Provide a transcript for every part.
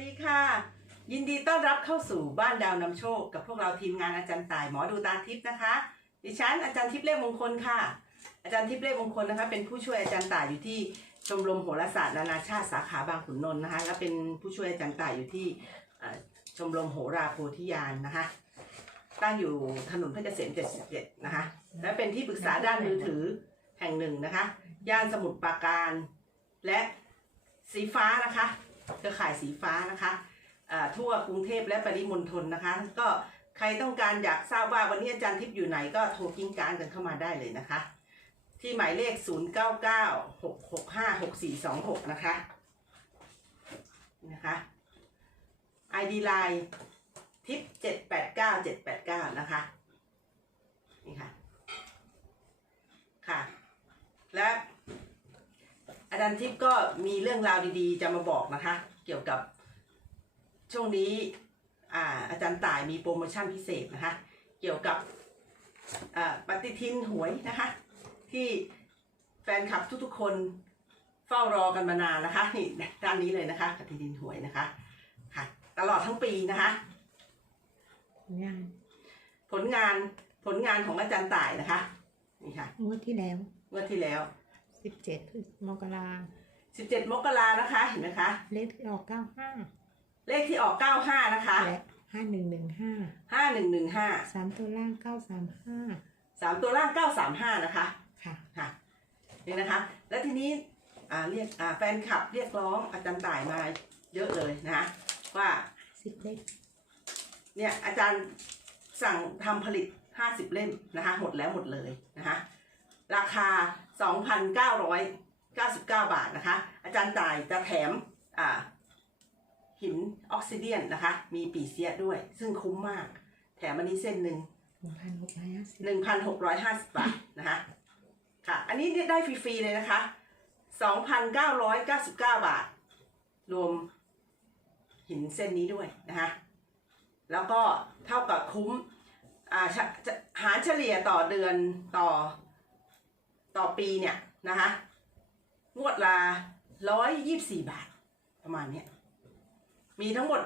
ดีค่ะ ยินดีต้อนรับเข้าสู่บ้านดาวนำโชค กับพวกเราทีมงานอาจารย์ต่ายหมอดูตาทิพย์นะคะ ดิฉันอาจารย์ทิพย์เลขมงคลค่ะ อาจารย์ทิพย์เลขมงคลนะคะ เป็นผู้ช่วยอาจารย์ต่ายอยู่ที่ชมรมโหราศาสตร์นานาชาติสาขาบางขุนนนท์นะคะ และเป็นผู้ช่วยอาจารย์ต่ายอยู่ที่ชมรมโหราโพธิญาณนะคะ ตั้งอยู่ถนนเพชรเกษม77 นะคะ และเป็นที่ปรึกษาด้านมือถือแห่งหนึ่งนะคะ ย่านสมุทรปราการและสีฟ้านะคะ เครือข่ายสีฟ้านะคะอ่าทั่วกรุงเทพและปริมณฑลนะคะ ก็ใครต้องการอยากทราบว่าวันนี้อาจารย์ทิพย์อยู่ไหนก็โทรกิ้งการกันเข้ามาได้เลยนะคะ ที่หมายเลข 0 9 9 6 6 5 6 4 2 6 นะคะนะคะ ID Line ทิป789 789 นะคะ นี่ค่ะ ค่ะ และ อาจารย์ทิพย์ก็มีเรื่องราวดีๆ จะมาบอกนะคะ เกี่ยวกับช่วงนี้อ่าอาจารย์ต่ายมีโปรโมชั่นพิเศษนะคะ เกี่ยวกับอ่าปฏิทินหวยนะคะ ที่แฟนคลับทุกๆคนเฝ้ารอกันมานานนะคะนี่ด้านนี้เลยนะคะปฏิทินหวยนะคะค่ะ ตลอดทั้งปีนะคะงานผลงานผลงานของอาจารย์ต่ายนะคะนี่ค่ะงวดที่แล้วงวดที่แล้ว 17มกรา17มกรานะคะเห็นไหมคะเลขที่ออก95เลขที่ออก95นะคะและ5115 5115 3ตัวล่าง935 3ตัวล่าง935นะคะค่ะค่ะนี่นะคะ แล้วทีนี้อ่าเรียกอ่าแฟนคลับเรียกร้องอาจารย์ต่ายมาเยอะเลยนะคะว่า10เลขเนี่ยอาจารย์สั่งทำผลิต50เล่มนะคะ หมดแล้วหมดเลยนะคะ ราคา 2,999 บาทนะคะ อาจารย์จ่ายจะแถมอ่าหินออกซิเดียนนะคะ มีปีเสียด้วย ซึ่งคุ้มมาก แถมอันนี้เส้นหนึ่ง1,650 1,650บาทนะคะ ค่ะ อันนี้ได้ฟรีๆเลยนะคะ2,999บาท รวมหินเส้นนี้ด้วยนะคะ แล้วก็เท่ากับคุ้ม อ่าชะจะหารเฉลี่ยต่อเดือนต่อ ต่อปีเนี่ยนะคะงวดละ124บาท ประมาณเนี้ยมีทั้งหมด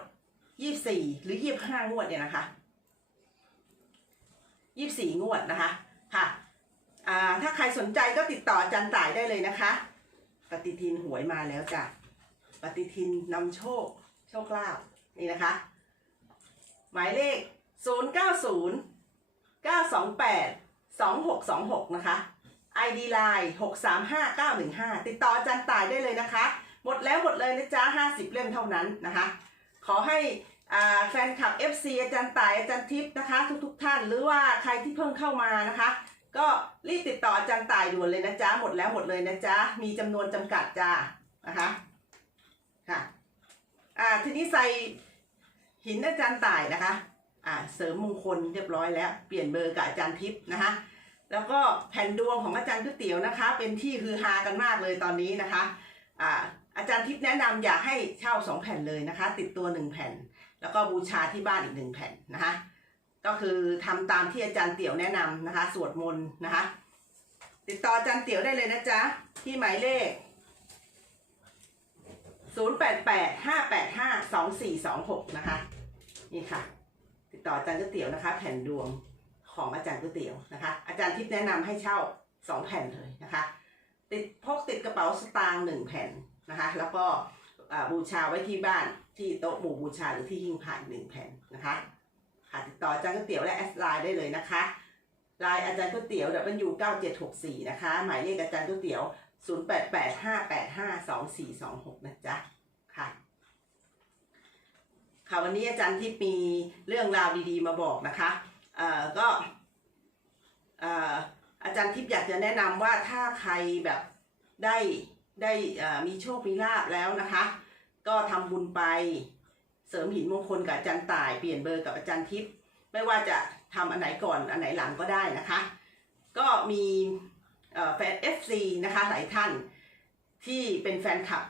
24หรือ25งวดเนี่ยนะคะยี่สี่งวดนะคะค่ะอ่าถ้าใครสนใจก็ติดต่อจันต่ายได้เลยนะคะ ปฏิทินหวยมาแล้วจ้ะปฏิทินนำโชค โชคลาภนี่นะคะ หมายเลข 0 9 0 9 2 8 2 6 2 6 นะคะ ID Line 6 3 5 9 1 5 ติดต่ออาจันต่ายได้เลยนะคะ หมดแล้วหมดเลยนะจ๊ะ50 เล่มเท่านั้นนะคะ ขอให้แฟนคลับ FC อาจารย์ต่ายอาจารย์ทิพย์นะคะ ทุกๆทท่าน หรือว่าใครที่เพิ่งเข้ามานะคะ ก็รีบติดต่ออาจารย์ต่ายด่วนเลยนะจ๊ะหมดแล้วหมดเลยนะจ๊ะมีจำนวนจำกัดจ้านะคะค่ะอ่าทีนี้ใส่หินอาจารย์ต่ายนะคะอ่าเสริมมงคลเรียบร้อยแล้ว เปลี่ยนเบอร์กับอาจารย์ทิพย์นะคะ แล้วก็แผ่นดวงของอาจารย์ก๋วยเตี๋ยวนะคะ เป็นที่ฮือฮากันมากเลยตอนนี้นะคะอ่าอาจารย์ทิพย์แนะนำอยากให้เช่าสองแผ่นเลยนะคะ ติดตัวหนึ่งแผ่น แล้วก็บูชาที่บ้านอีกหนึ่งแผ่นนะคะก็คือทำตามที่อาจารย์เตี๋ยวแนะนำนะคะ สวดมนต์นะคะ ติดต่ออาจารย์เตี๋ยวได้เลยนะจ๊ะที่หมายเลข 0885852426 นะคะ นี่ค่ะ ติดต่ออาจารย์ก๋วยเตี๋ยวนะคะ แผ่นดวง ของอาจารย์ก๋วยเตี๋ยวนะคะ อาจารย์ทิพย์แนะนำให้เช่าสองแผ่นเลยนะคะ ติดพกติดกระเป๋าสตางค์หนึ่งแผ่นนะคะ แล้วก็บูชาไว้ที่บ้านที่โต๊ะหมู่บูชาหรือที่หิ้งผ่านหนึ่งแผ่นนะคะค่ะติดต่ออาจารย์ก๋วยเตี๋ยวและแอดไลน์ได้เลยนะคะไลน์อาจารย์ก๋วยเตี๋ยว W9764 นะคะ หมายเลขอาจารย์ก๋วยเตี๋ยว 0885852426 นะจ๊ะค่ะค่ะวันนี้อาจารย์ที่มีเรื่องราวดีๆมาบอกนะคะ เอ่อก็เอ่ออาจารย์ทิพย์อยากจะแนะนำว่าถ้าใครแบบได้ได้เอ่อมีโชคมีลาบแล้วนะคะ ก็ทำบุญไปเสริมหินมงคลกับอาจารย์ต่ายเปลี่ยนเบอร์กับอาจารย์ทิพย์ไม่ว่าจะทำอันไหนก่อนอันไหนหลังก็ได้นะคะ ก็มีเอ่อแฟน FC นะคะหลายท่านที่เป็นแฟนคลับ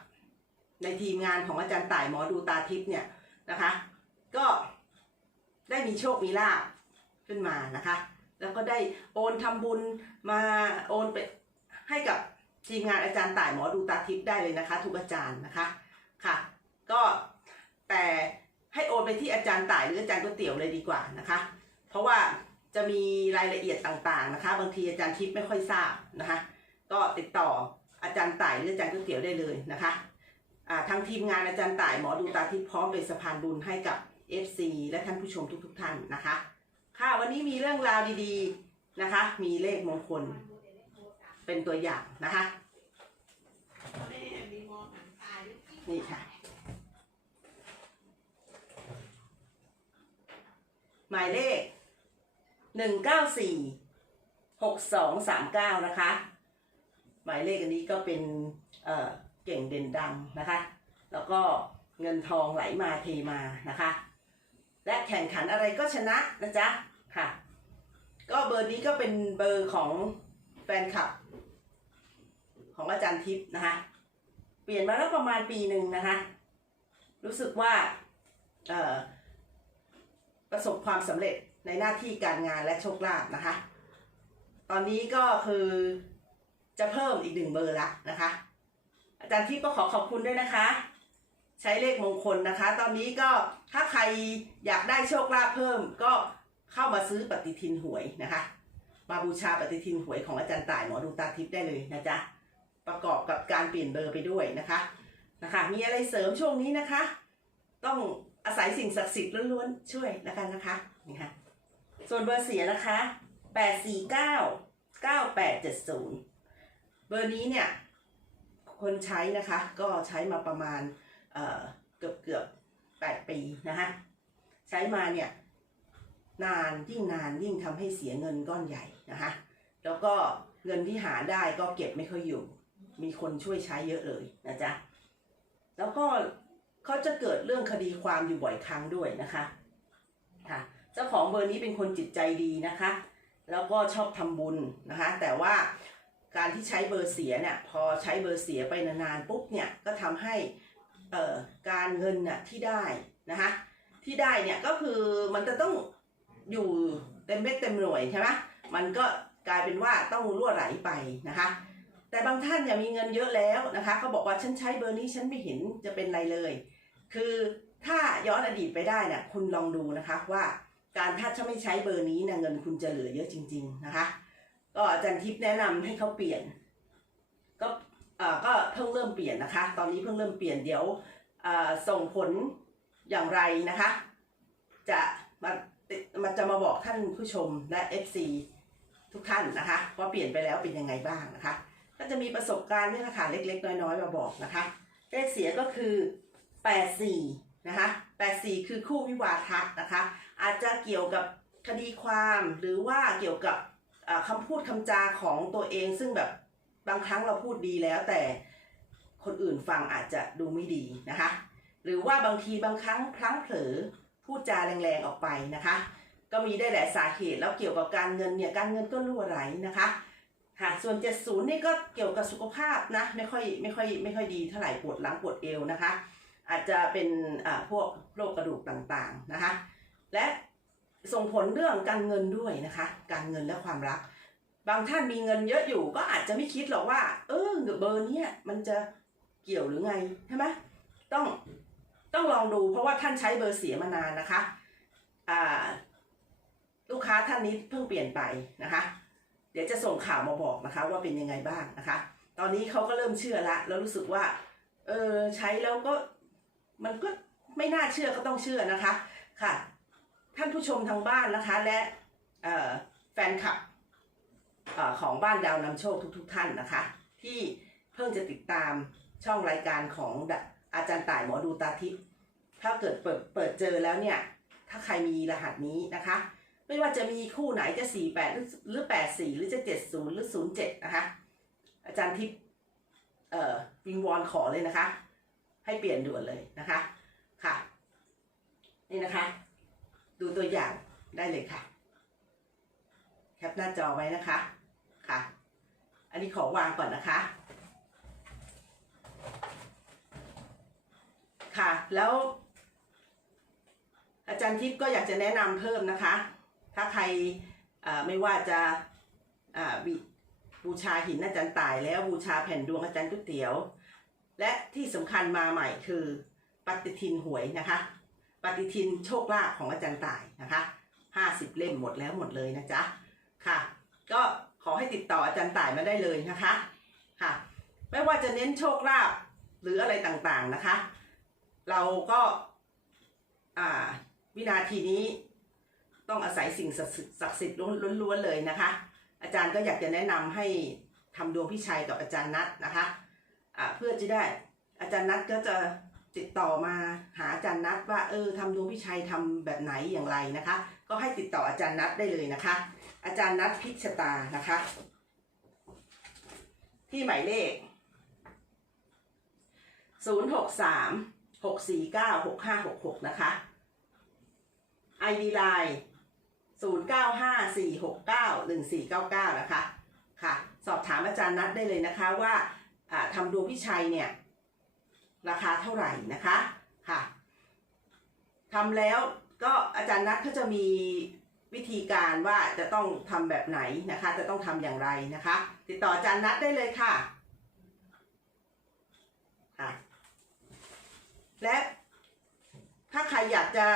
ในทีมงานของอาจารย์ต่ายหมอดูตาทิพย์เนี่ยนะคะ ก็ได้มีโชคมีลาบ ขึ้นมานะคะ แล้วก็ได้โอนทำบุญมาโอนไปให้กับทีมงานอาจารย์ต่ายหมอดูตาทิพย์ได้เลยนะคะ ทุกอาจารย์นะคะค่ะ ก็แต่ให้โอนไปที่อาจารย์ต่ายหรืออาจารย์ก๋วยเตี๋ยวเลยดีกว่านะคะ เพราะว่าจะมีรายละเอียดต่างๆนะคะ บางทีอาจารย์ทิพย์ไม่ค่อยทราบนะคะ ก็ติดต่ออาจารย์ต่ายหรืออาจารย์ก๋วยเตี๋ยวได้เลยนะคะอ่าทางทีมงานอาจารย์ต่ายหมอดูตาทิพย์พร้อมเป็นสะพานบุญให้กับ FC และท่านผู้ชมทุกๆท่านนะคะ ค่ะวันนี้มีเรื่องราวดีๆนะคะ มีเลขมงคล เป็นตัวอย่างนะคะนี่ค่ะ หมายเลขหนึ่งเก้าสี่หกสองสามเก้านะคะ หมายเลขอันนี้ก็เป็นเอ่อเก่งเด่นดังนะคะ แล้วก็เงินทองไหลมาเทมานะคะ และแข่งขันอะไรก็ชนะนะจ๊ะ ค่ะ ก็เบอร์นี้ก็เป็นเบอร์ของแฟนคลับ ของอาจารย์ทิพย์นะคะ เปลี่ยนมาแล้วประมาณปีหนึ่งนะคะ รู้สึกว่าประสบความสำเร็จในหน้าที่การงานและโชคลาภนะคะ ตอนนี้ก็คือจะเพิ่มอีกหนึ่งเบอร์ละนะคะ อาจารย์ทิพย์ก็ขอขอบคุณด้วยนะคะ ใช้เลขมงคลนะคะ ตอนนี้ก็ถ้าใครอยากได้โชคลาภเพิ่มก็ เข้ามาซื้อปฏิทินหวยนะคะ มาบูชาปฏิทินหวยของอาจารย์ต่ายหมอดูตาทิพย์ได้เลยนะจ๊ะประกอบกับการเปลี่ยนเบอร์ไปด้วยนะคะนะคะ มีอะไรเสริมช่วงนี้นะคะ ต้องอาศัยสิ่งศักดิ์สิทธิ์ล้วนๆช่วยแล้วกันนะคะนี่ค่ะส่วนเบอร์เสียนะคะแปดสี่เก้าเก้าแปดเจ็ดศูนย์เบอร์นี้เนี่ย คนใช้นะคะก็ใช้มาประมาณเอ่อเกือบเกือบแปดปีนะคะใช้มาเนี่ย นานยิ่งนานยิ่งทำให้เสียเงินก้อนใหญ่นะคะ แล้วก็เงินที่หาได้ก็เก็บไม่ค่อยอยู่ มีคนช่วยใช้เยอะเลยนะจ๊ะแล้วก็เขาจะเกิดเรื่องคดีความอยู่บ่อยครั้งด้วยนะคะค่ะเจ้าของเบอร์นี้เป็นคนจิตใจดีนะคะ แล้วก็ชอบทำบุญนะคะ แต่ว่าการที่ใช้เบอร์เสียเนี่ยพอใช้เบอร์เสียไปนานๆปุ๊บเนี่ยก็ทำให้เอ่อการเงินน่ะที่ได้นะคะที่ได้เนี่ยก็คือมันจะต้อง อยู่เต็มเม็ดเต็มหน่วยใช่ไหมมันก็กลายเป็นว่าต้องรั่วไหลไปนะคะ แต่บางท่านเนี่ยมีเงินเยอะแล้วนะคะเขาบอกว่าฉันใช้เบอร์นี้ฉันไม่เห็นจะเป็นไรเลย คือถ้าย้อนอดีตไปได้เนี่ยคุณลองดูนะคะว่าการถ้าจะไม่ใช้เบอร์นี้นะเงินคุณจะเหลือเยอะจริง ๆนะคะ ก็อาจารย์ทิพย์แนะนำให้เขาเปลี่ยน ก็เอ่อก็เพิ่งเริ่มเปลี่ยนนะคะ ตอนนี้เพิ่งเริ่มเปลี่ยนเดี๋ยวส่งผลอย่างไรนะคะ จะมา มันจะมาบอกท่านผู้ชมและ FC ทุกท่านนะคะว่าเปลี่ยนไปแล้วเป็นยังไงบ้างนะคะ ก็จะมีประสบการณ์เนี่ยนะคะเล็กๆ น้อยๆมาบอกนะคะ เลขเสียก็คือ 84 นะคะ 84 คือคู่วิวาทะนะคะ อาจจะเกี่ยวกับคดีความหรือว่าเกี่ยวกับเอ่อคำพูดคำจาของตัวเองซึ่งแบบบางครั้งเราพูดดีแล้วแต่คนอื่นฟังอาจจะดูไม่ดีนะคะ หรือว่าบางทีบางครั้งพลั้งเผลอพูดจาแรงๆออกไปนะคะ ก็มีได้หลายสาเหตุแล้วเกี่ยวกับการเงินเนี่ยการเงินก็รั่วไหลนะคะค่ะส่วน 70 นี่ก็เกี่ยวกับสุขภาพนะไม่ค่อยไม่ค่อยไม่ค่อยดีเท่าไหร่ปวดหลังปวดเอวนะคะ อาจจะเป็นอ่าพวกโรคกระดูกต่างๆนะคะ และส่งผลเรื่องการเงินด้วยนะคะ การเงินและความรัก บางท่านมีเงินเยอะอยู่ก็อาจจะไม่คิดหรอกว่า เออเบอร์เนี้ยมันจะเกี่ยวหรือไงใช่ไหมต้องต้องลองดูเพราะว่าท่านใช้เบอร์เสียมานานนะคะอ่า ลูกค้าท่านนี้เพิ่งเปลี่ยนไปนะคะ เดี๋ยวจะส่งข่าวมาบอกนะคะว่าเป็นยังไงบ้างนะคะ ตอนนี้เขาก็เริ่มเชื่อละ แล้วรู้สึกว่า เออใช้แล้วก็มันก็ไม่น่าเชื่อก็ต้องเชื่อนะคะค่ะ ท่านผู้ชมทางบ้านนะคะและแฟนคลับออของบ้านดาวนำโชคทุกๆท่านนะคะ ที่เพิ่งจะติดตามช่องรายการของอาจารย์ต่ายหมอดูตาทิพย์ถ้าเกิดเปิดเปิดเจอแล้วเนี่ย ถ้าใครมีรหัสนี้นะคะ ไม่ว่าจะมีคู่ไหนจะ48หรือหรือ84หรือจะ70หรือ07นะคะ อาจารย์ทิพย์เอ่อวิงวอนขอเลยนะคะ ให้เปลี่ยนด่วนเลยนะคะ ค่ะ นี่นะคะ ดูตัวอย่างได้เลยค่ะ แคปหน้าจอไว้นะคะ ค่ะ อันนี้ขอวางก่อนนะคะ ค่ะ แล้วอาจารย์ทิพย์ก็อยากจะแนะนำเพิ่มนะคะ ถ้าใครไม่ว่าจะบูชาหินอาจารย์ตายแล้วบูชาแผ่นดวงอาจารย์ก๋วยเตี๋ยว และที่สำคัญมาใหม่คือปฏิทินหวยนะคะ ปฏิทินโชคลาภของอาจารย์ตายนะคะห้าสิบเล่มหมดแล้วหมดเลยนะจ๊ะค่ะ ก็ขอให้ติดต่ออาจารย์ต่ายมาได้เลยนะคะค่ะ ไม่ว่าจะเน้นโชคลาภหรืออะไรต่างๆนะคะ เราก็วินาทีนี้ ต้องอาศัยสิ่งศักดิ์สิทธิ์ล้วนๆเลยนะคะ อาจารย์ก็อยากจะแนะนำให้ทำดวงพิชัยกับอาจารย์นัทนะคะะเพื่อจะได้อาจารย์นัทก็จะติดต่อมาหาอาจารย์นัทว่าเออทำดวงพิชัยทำแบบไหนอย่างไรนะคะ ก็ให้ติดต่ออาจารย์นัทได้เลยนะคะ อาจารย์นัทพิชตานะคะ ที่หมายเลข 0 6 3 6 4 9 6 5 6 6 นะคะ ID Line 0 9 5 4 6 9 1 4 9 9 นะคะ ค่ะ สอบถามอาจารย์นัดได้เลยนะคะว่าอ่าทำดวงพิชัยเนี่ย ราคาเท่าไหร่นะคะ ค่ะทำแล้วก็อาจารย์นัดเขาจะมีวิธีการว่าจะต้องทำแบบไหนนะคะ จะต้องทำอย่างไรนะคะ ติดต่ออาจารย์นัดได้เลยค่ะค่ะ และถ้าใครอยากจะ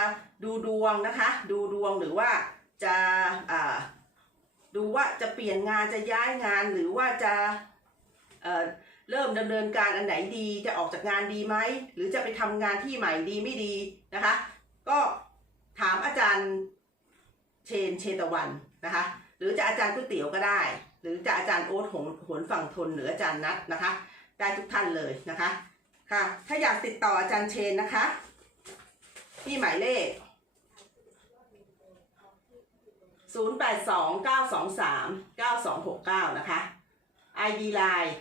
ดูดวงนะคะ ดูดวงหรือว่า จะอ่าดูว่าจะเปลี่ยนงานจะย้ายงานหรือว่าจะเอ่อเริ่มดำเนินการอันไหนดีจะออกจากงานดีไหมหรือจะไปทำงานที่ใหม่ดีไม่ดีนะคะ ก็ถามอาจารย์เชนเชตวันนะคะ หรือจะอาจารย์ก๋วยเตี๋ยวก็ได้ หรือจะอาจารย์โอ๊ตหงหนฝั่งทนหรืออาจารย์นัทนะคะ ได้ทุกท่านเลยนะคะค่ะถ้าอยากติดต่ออาจารย์เชนนะคะที่หมายเลข 0 8 2 9 2 3 9 2 6 9 นะคะ ID Line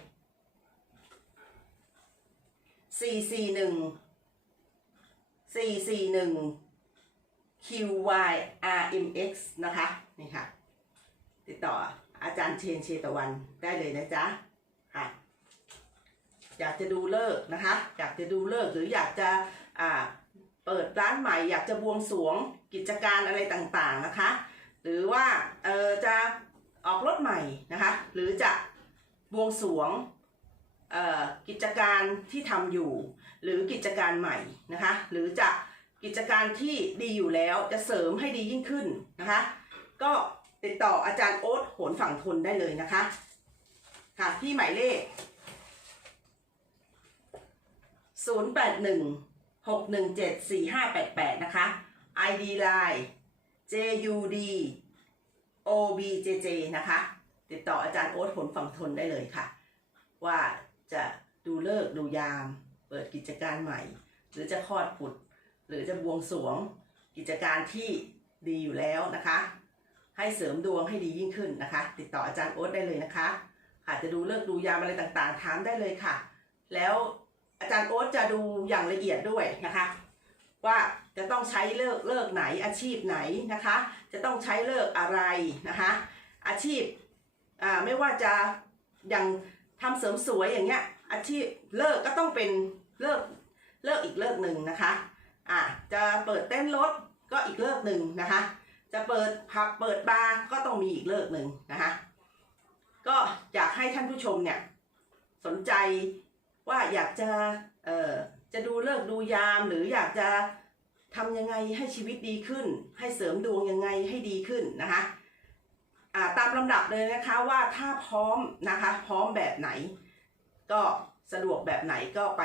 4 4 1 4 4 1 QYRMX นะคะ นี่ค่ะ ติดต่ออาจารย์เชนเชตวันได้เลยนะจ๊ะ ค่ะ อยากจะดูเลิกนะคะ อยากจะดูเลิกหรืออยากจะอ่าเปิดร้านใหม่ อยากจะบวงสรวงกิจการอะไรต่างๆนะคะ หรือว่าเออจะออกรถใหม่นะคะ หรือจะบวงสรวงกิจการที่ทำอยู่ หรือกิจการใหม่นะคะ หรือจะกิจการที่ดีอยู่แล้วจะเสริมให้ดียิ่งขึ้นนะคะ ก็ติดต่ออาจารย์โอ๊ตโหนฝั่งทนได้เลยนะคะค่ะที่หมายเลข 0 8 1 6 1 7 4 5 8 8 นะคะ ID Line JUD OBJJ นะคะ ติดต่ออาจารย์โอ๊ตผลฝั่งทนได้เลยค่ะ ว่าจะดูเลิกดูยาม เปิดกิจการใหม่ หรือจะคลอดผุด หรือจะบวงสรวงกิจการที่ดีอยู่แล้วนะคะ ให้เสริมดวงให้ดียิ่งขึ้นนะคะ ติดต่ออาจารย์โอ๊ตได้เลยนะคะค่ะจะดูเลิกดูยามอะไรต่างๆ ถามได้เลยค่ะ แล้วอาจารย์โอ๊ตจะดูอย่างละเอียดด้วยนะคะ ว่า จะต้องใช้เลิกเลิกไหนอาชีพไหนนะคะ จะต้องใช้เลิกอะไรนะคะ อาชีพอ่าไม่ว่าจะอย่างทำเสริมสวยอย่างเงี้ยอาชีพเลิกก็ต้องเป็นเลิกเลิกอีกเลิกหนึ่งนะคะอ่าจะเปิดเต้นรถก็อีกเลิกหนึ่งนะคะ จะเปิดผับเปิดบาร์ก็ต้องมีอีกเลิกหนึ่งนะคะก็อยากให้ท่านผู้ชมเนี่ยสนใจว่าอยากจะเอ่อจะดูเลิกดูยามหรืออยากจะ ทำยังไงให้ชีวิตดีขึ้น ให้เสริมดวงยังไงให้ดีขึ้นนะคะตามลำดับเลยนะคะว่าถ้าพร้อมนะคะพร้อมแบบไหน ก็สะดวกแบบไหนก็ไป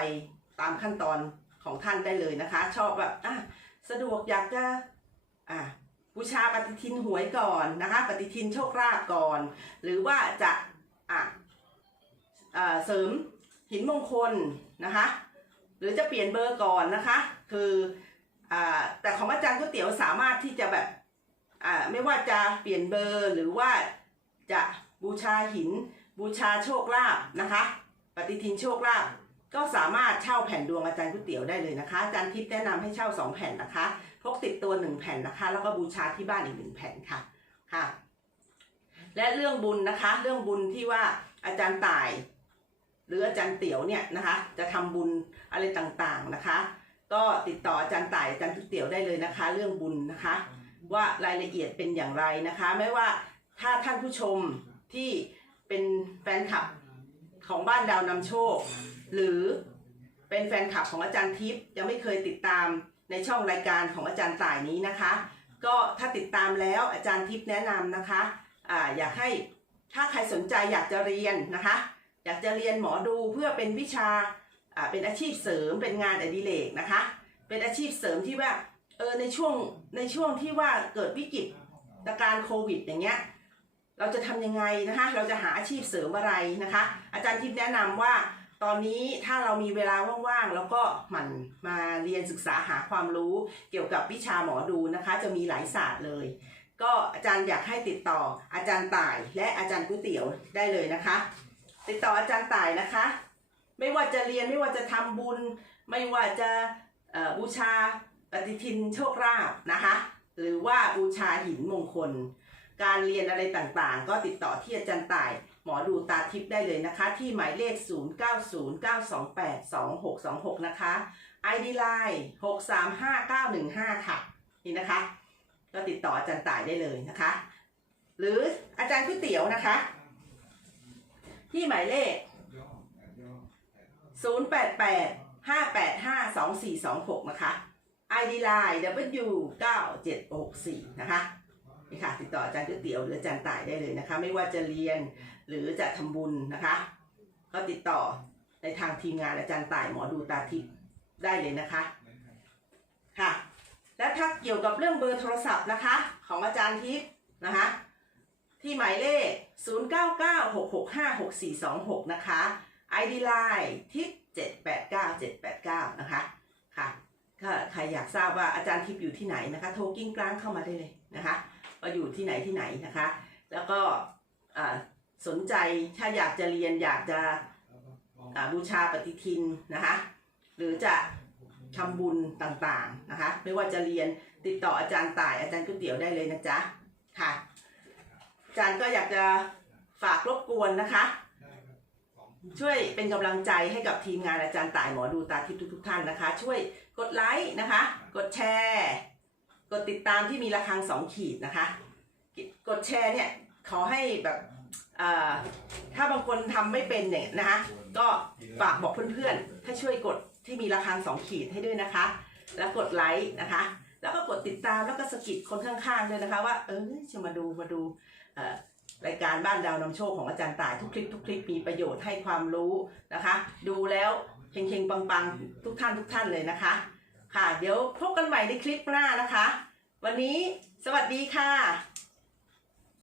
ตามขั้นตอนของท่านได้เลยนะคะ ชอบแบบอะสะดวกอยากจะอะบูชาปฏิทินหวยก่อนนะคะ ปฏิทินโชคลาภก่อน หรือว่าจะอะอ่าเสริมหินมงคลนะคะ หรือจะเปลี่ยนเบอร์ก่อนนะคะ คือ แต่ของอาจารย์ก๋วยเตี๋ยวสามารถที่จะแบบอ่าไม่ว่าจะเปลี่ยนเบอร์หรือว่าจะบูชาหิน บูชาโชคลาภนะคะ ปฏิทินโชคลาภก็สามารถเช่าแผ่นดวงอาจารย์ก๋วยเตี๋ยวได้เลยนะคะอาจารย์ทิพย์แนะนำให้เช่าสองแผ่นนะคะพกติดตัวหนึ่งแผ่นนะคะ แล้วก็บูชาที่บ้านอีกหนึ่งแผ่นค่ะค่ะ และเรื่องบุญนะคะ เรื่องบุญที่ว่าอาจารย์ต่าย หรืออาจารย์เตี๋ยวเนี่ยนะคะ จะทำบุญอะไรต่างๆนะคะ ก็ติดต่ออาจารย์ต่ายอาจารย์ทุกเตี๋ยวได้เลยนะคะ เรื่องบุญนะคะ ว่ารายละเอียดเป็นอย่างไรนะคะ ไม่ว่าถ้าท่านผู้ชมที่เป็นแฟนคลับของบ้านดาวนำโชค หรือเป็นแฟนคลับของอาจารย์ทิพย์ยังไม่เคยติดตามในช่องรายการของอาจารย์ต่ายนี้นะคะ ก็ถ้าติดตามแล้วอาจารย์ทิพย์แนะนำนะคะอ่าอยากให้ถ้าใครสนใจอยากจะเรียนนะคะ อยากจะเรียนหมอดูเพื่อเป็นวิชา เป็นอาชีพเสริมเป็นงานอดิเรกนะคะ เป็นอาชีพเสริมที่ว่าเออในช่วงในช่วงที่ว่าเกิดวิกฤตการโควิดอย่างเงี้ยเราจะทำยังไงนะคะ เราจะหาอาชีพเสริมอะไรนะคะ อาจารย์ทิพย์แนะนำว่าตอนนี้ถ้าเรามีเวลาว่างๆ แล้วก็หมั่นมาเรียนศึกษาหาความรู้เกี่ยวกับวิชาหมอดูนะคะ จะมีหลายศาสตร์เลย ก็อาจารย์อยากให้ติดต่ออาจารย์ต่ายและอาจารย์ก๋วยเตี๋ยวได้เลยนะคะ ติดต่ออาจารย์ต่ายนะคะ ไม่ว่าจะเรียนไม่ว่าจะทำบุญ ไม่ว่าจะบูชาปฏิทินโชคลาภนะคะ หรือว่าบูชาหินมงคล การเรียนอะไรต่างๆ ก็ติดต่อที่อาจารย์ต่ายหมอดูตาทิพย์ได้เลยนะคะ ที่หมายเลข 0909282626 นะคะ ID Line 635915 ค่ะ นี่นะคะ ก็ติดต่ออาจารย์ต่ายได้เลยนะคะ หรืออาจารย์ก๋วยเตี๋ยวนะคะ ที่หมายเลข 088 585 2426 นะคะ ID Line W 9764นะคะนี่ค่ะติดต่ออาจารย์ก๋วยเตี๋ยวหรืออาจารย์ต่ายได้เลยนะคะ ไม่ว่าจะเรียนหรือจะทำบุญนะคะ ก็ติดต่อในทางทีมงานอาจารย์ต่ายหมอดูตาทิพย์ได้เลยนะคะค่ะและถ้าเกี่ยวกับเรื่องเบอร์โทรศัพท์นะคะ ของอาจารย์ทิพย์นะคะที่หมายเลข 0996656426 นะคะ ID Line ทิพย์789789 นะคะค่ะก็ใครอยากทราบว่าอาจารย์ทิพย์อยู่ที่ไหนนะคะ โทรกิ้งกลางเข้ามาได้เลยนะคะว่าอยู่ที่ไหนที่ไหนนะคะ แล้วก็สนใจถ้าอยากจะเรียนอยากจะบูชาปฏิทินนะคะ หรือจะทำบุญต่างๆนะคะ ไม่ว่าจะเรียนติดต่ออาจารย์ต่ายอาจารย์ก๋วยเตี๋ยวได้เลยนะจ๊ะค่ะอาจารย์ก็อยากจะฝากรบกวนนะคะ ช่วยเป็นกำลังใจให้กับทีมงานอาจารย์ต่ายหมอดูตาทิพย์ทุกๆท่านนะคะ ช่วยกดไลค์นะคะ กดแชร์ กดติดตามที่มีระฆังสองขีดนะคะ กดแชร์เนี่ยขอให้แบบถ้าบางคนทำไม่เป็นเนี่ยนะคะ ก็ฝากบอกเพื่อนๆให้ช่วยกดที่มีระฆังสองขีดให้ด้วยนะคะ แล้วกดไลค์นะคะ แล้วก็กดติดตามแล้วก็สกิดคนข้างๆด้วยนะคะ ว่าเออจะมาดูมาดูเออ รายการบ้านดาวนำโชคของอาจารย์ต่ายทุกคลิปทุกคลิปมีประโยชน์ให้ความรู้นะคะ ดูแล้วเฮงๆปังๆ ทุกท่านทุกท่านเลยนะคะ ค่ะ เดี๋ยวพบกันใหม่ในคลิปหน้านะคะ วันนี้สวัสดีค่ะ